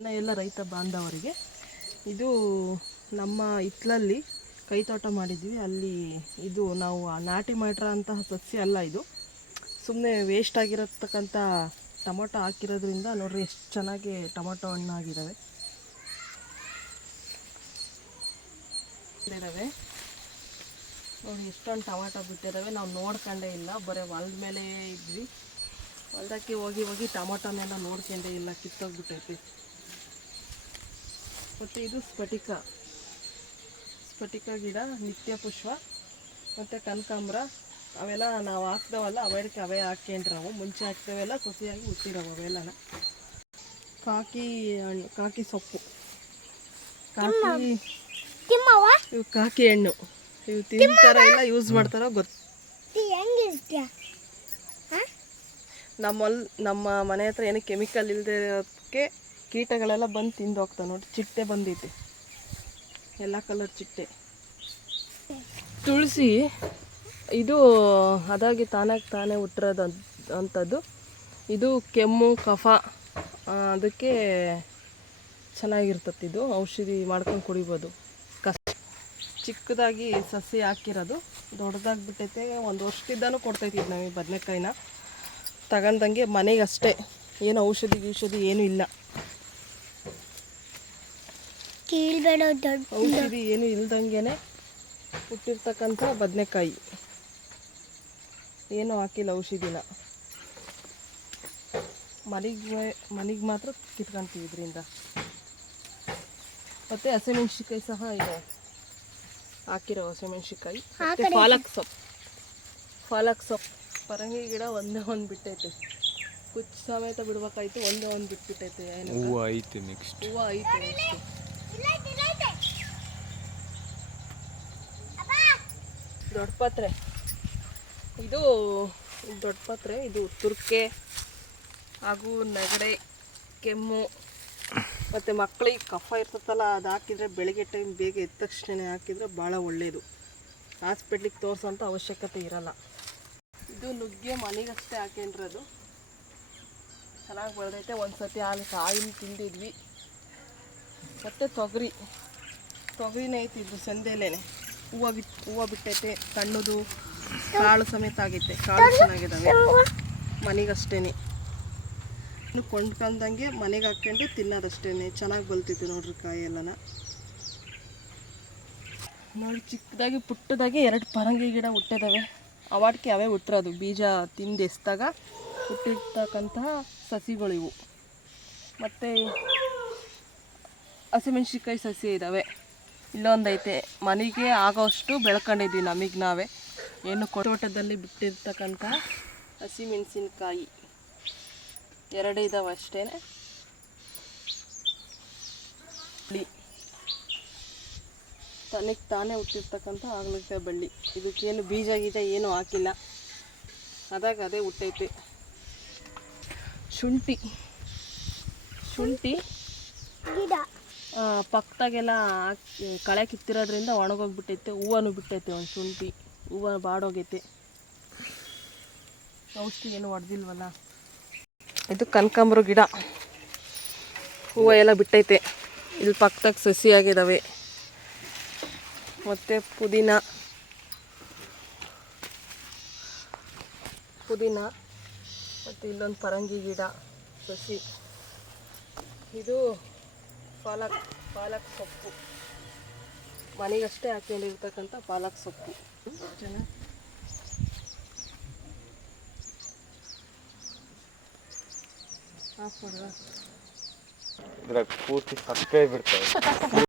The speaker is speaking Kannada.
ಎಲ್ಲ ರೈತ ಬಾಂಧವರಿಗೆ ಇದು ನಮ್ಮ ಹಿತ್ತಲಲ್ಲಿ ಕೈತೋಟ ಮಾಡಿದ್ವಿ. ಅಲ್ಲಿ ಇದು ನಾವು ನಾಟಿ ಮಾಡಿರೋಂತಹ ಸಸ್ಯ ಅಲ್ಲ, ಇದು ಸುಮ್ಮನೆ ವೇಸ್ಟ್ ಆಗಿರತಕ್ಕಂಥ ಟೊಮೊಟೊ ಹಾಕಿರೋದ್ರಿಂದ ನೋಡ್ರಿ ಎಷ್ಟು ಚೆನ್ನಾಗಿ ಟೊಮೊಟೊ ಹಣ್ಣಾಗಿದ್ದಾವೆ. ನೋಡಿ ಎಷ್ಟೊಂದು ಟೊಮೊಟೊ ಬಿಟ್ಟಿದ್ದಾವೆ. ನಾವು ನೋಡ್ಕೊಂಡೇ ಇಲ್ಲ, ಬರೀ ಹೊಲದ ಮೇಲೆ ಇದ್ವಿ. ಹೊಲದಕ್ಕೆ ಹೋಗಿ ಹೋಗಿ ಟೊಮೊಟೊನೆಲ್ಲ ನೋಡ್ಕೊಂಡೇ ಇಲ್ಲ, ಕಿತ್ತೋಗ್ಬಿಟ್ಟೈತಿ. ಮತ್ತು ಇದು ಸ್ಫಟಿಕ ಗಿಡ, ನಿತ್ಯ ಪುಷ್ಪ ಮತ್ತು ಕನಕಾಂಬ್ರ ಅವೆಲ್ಲ ನಾವು ಹಾಕ್ದವಲ್ಲ, ಅವೇಳಕ್ಕೆ ಅವೇ ಹಾಕ್ಕೊಂಡ್ರವು. ಮುಂಚೆ ಹಾಕ್ತವೆಲ್ಲ ಸೊಸೆಯಾಗಿ ಹುಟ್ಟಿರವು ಅವೆಲ್ಲನ. ಕಾಕಿ ಸೊಪ್ಪು, ಇವು ಕಾಕಿ ಹಣ್ಣು, ಇವು ತಿಂತಾರ ಇಲ್ಲ ಯೂಸ್ ಮಾಡ್ತಾರೋ ಗೊತ್ತು. ನಮ್ಮ ಮನೆ ಹತ್ರ ಏನು ಕೆಮಿಕಲ್ ಇಲ್ಲದೆ ಇರೋದಕ್ಕೆ ಕೀಟಗಳೆಲ್ಲ ಬಂದು ತಿಂದು ಹೋಗ್ತಾವೆ. ನೋಡಿ ಚಿಟ್ಟೆ ಬಂದೈತಿ, ಎಲ್ಲ ಕಲರ್ ಚಿಟ್ಟೆ. ತುಳಸಿ ಇದು ಅದಾಗಿ ತಾನೇ ಹುಟ್ಟಿರೋದು ಅಂಥದ್ದು. ಇದು ಕೆಮ್ಮು ಕಫ ಅದಕ್ಕೆ ಚೆನ್ನಾಗಿರ್ತದೆ. ಇದು ಔಷಧಿ ಮಾಡ್ಕೊಂಡು ಕುಡಿಬೋದು. ಚಿಕ್ಕದಾಗಿ ಸಸಿ ಹಾಕಿರೋದು, ದೊಡ್ಡದಾಗಿ ಬಿಟ್ಟೈತೆ. ಒಂದು ವರ್ಷದಿಂದನೂ ಕೊಡ್ತೈತಿ ಇದು ನಮಗೆ ಬದನೆಕಾಯಿನ. ತಗೊಂಡಂಗೆ ಮನೆಗೆ ಅಷ್ಟೇ, ಏನು ಔಷಧಿ ಏನೂ ಇಲ್ಲ. ಔಷಧಿ ಏನು ಇಲ್ದಂಗೆ ಹುಟ್ಟಿರ್ತಕ್ಕಂಥ ಬದನೆಕಾಯಿ, ಏನೂ ಹಾಕಿಲ್ಲ ಔಷಧಿನ. ಮನೆಗೆ ಮಾತ್ರ ಕಿತ್ಕೊಂತೀವಿ ಇದರಿಂದ. ಮತ್ತು ಹಸಿಮೆಣ್ಸಿಕಾಯಿ ಸಹ ಇದೆ, ಹಾಕಿರೋ ಹಸಿಮೆಣ್ಸಿಕಾಯಿ. ಮತ್ತು ಪಾಲಕ್ ಸೊಪ್ಪು ಪರಂಗಿ ಗಿಡ ಒಂದೇ ಒಂದು ಬಿಟ್ಟೈತೆ, ಕುಚ್ಚು ಸಮೇತ ಬಿಡ್ಬೇಕಾಯ್ತು, ಒಂದೇ ಒಂದು ಬಿಟ್ಬಿಟ್ಟೈತೆ. ಹೂವು ಐತೆ ನೆಕ್ಸ್ಟ್. ದೊಡ್ಡ ಪಾತ್ರೆ, ಇದು ದೊಡ್ಡ ಪಾತ್ರೆ. ಇದು ತುರ್ಕೆ ಹಾಗೂ ನೆಗಡೆ, ಕೆಮ್ಮು ಮತ್ತು ಮಕ್ಕಳಿಗೆ ಕಫ ಇರ್ತದಲ್ಲ, ಅದು ಹಾಕಿದರೆ ಬೆಳಗ್ಗೆ ಟೈಮ್ ಬೇಗ ಎದ್ದ ತಕ್ಷಣ ಹಾಕಿದರೆ ಭಾಳ ಒಳ್ಳೆಯದು. ಹಾಸ್ಪಿಟ್ಲಿಗೆ ತೋರಿಸೋಂಥ ಅವಶ್ಯಕತೆ ಇರಲ್ಲ. ಇದು ನುಗ್ಗೆ ಮನೆಗಷ್ಟೇ ಹಾಕೊಂಡಿರೋದು, ಚೆನ್ನಾಗಿ ಬೆಳೆದೈತೆ. ಒಂದು ಸತಿ ಕಾಯಿನ ತಿಂದಿದ್ವಿ. ಮತ್ತು ತೊಗರಿನೇ ಐತಿದ್ದು ಸಂದೇಲೇನೆ. ಹೂವು ಬಿಟ್ಟೈತೆ, ಸಣ್ಣದು ಕಾಳು ಸಮೇತ ಆಗೈತೆ. ಕಾಳು ಚೆನ್ನಾಗಿದ್ದಾವೆ, ಮನೆಗಷ್ಟೇ. ಇನ್ನು ಕೊಂಡ್ಕೊಂಡಂಗೆ ಮನೆಗೆ ಹಾಕ್ಕೊಂಡು ತಿನ್ನೋದಷ್ಟೇ. ಚೆನ್ನಾಗಿ ಬಲ್ತಿತ್ತು ನೋಡ್ರಿ ಕಾಯಿ ಎಲ್ಲನ. ನೋಡಿ ಚಿಕ್ಕದಾಗಿ ಪುಟ್ಟದಾಗಿ 2 ಪರಂಗಿ ಗಿಡ ಹುಟ್ಟಿದಾವೆ. ಅವಾಡ್ಕೆ ಅವೇ ಹುಟ್ಟಿರೋದು, ಬೀಜ ತಿಂದು ಎಸ್ದಾಗ ಹುಟ್ಟಿರ್ತಕ್ಕಂತಹ ಸಸಿಗಳಿವು. ಮತ್ತು ಹಸಿಮೆಣ್ಸಿಕಾಯಿ ಸಸಿ ಇದ್ದಾವೆ. ಇಲ್ಲೊಂದೈತೆ, ಮನೆಗೆ ಆಗೋಷ್ಟು ಬೆಳ್ಕೊಂಡಿದ್ವಿ ನಮಗೆ ನಾವೇ. ಏನು ತೋಟದಲ್ಲಿ ಬಿಟ್ಟಿರ್ತಕ್ಕಂಥ ಹಸಿಮೆಣಸಿನ್ಕಾಯಿ 2 ಇದ್ದಾವೆ ಅಷ್ಟೇ. ತಾನೇ ಹುಟ್ಟಿರ್ತಕ್ಕಂಥ ಹಾಗಲಕಾಯಿ ಬಳ್ಳಿ. ಇದಕ್ಕೇನು ಬೀಜ ಏನೂ ಹಾಕಿಲ್ಲ, ಅದೇ ಹುಟ್ಟೈತೆ. ಶುಂಠಿ ಗಿಡ ಪಕ್ಕದಾಗೆಲ್ಲ ಕಳೆ ಕಿತ್ತಿರೋದ್ರಿಂದ ಒಣಗೋಗ್ಬಿಟ್ಟೈತೆ. ಹೂವನು ಬಿಟ್ಟೈತೆ, ಒಂದು ಶುಂಠಿ ಹೂವು ಬಾಡೋಗೈತೆ. ಔಷಧಿ ಏನು ಹೊಡೆದಿಲ್ವಲ್ಲ. ಇದು ಕನಕಾಂಬ್ರ ಗಿಡ, ಹೂವು ಎಲ್ಲ ಬಿಟ್ಟೈತೆ. ಇಲ್ಲಿ ಪಕ್ಕದಾಗ ಸಸಿ ಆಗಿದ್ದಾವೆ. ಮತ್ತು ಪುದೀನ ಮತ್ತು ಇಲ್ಲೊಂದು ಪರಂಗಿ ಗಿಡ ಸಸಿ. ಇದು ಪಾಲಕ್ ಸೊಪ್ಪು, ಮನೆಗಷ್ಟೇ ಹಾಕೊಂಡಿರ್ತಕ್ಕಂಥ ಪಾಲಕ್ ಸೊಪ್ಪು. ಚೆನ್ನಾಗಿ ಹಾಕ್ಬಿಡ್ವಾ, ಪೂರ್ತಿ ಸಕ್ಕರೆ ಬಿಡ್ತಾರೆ.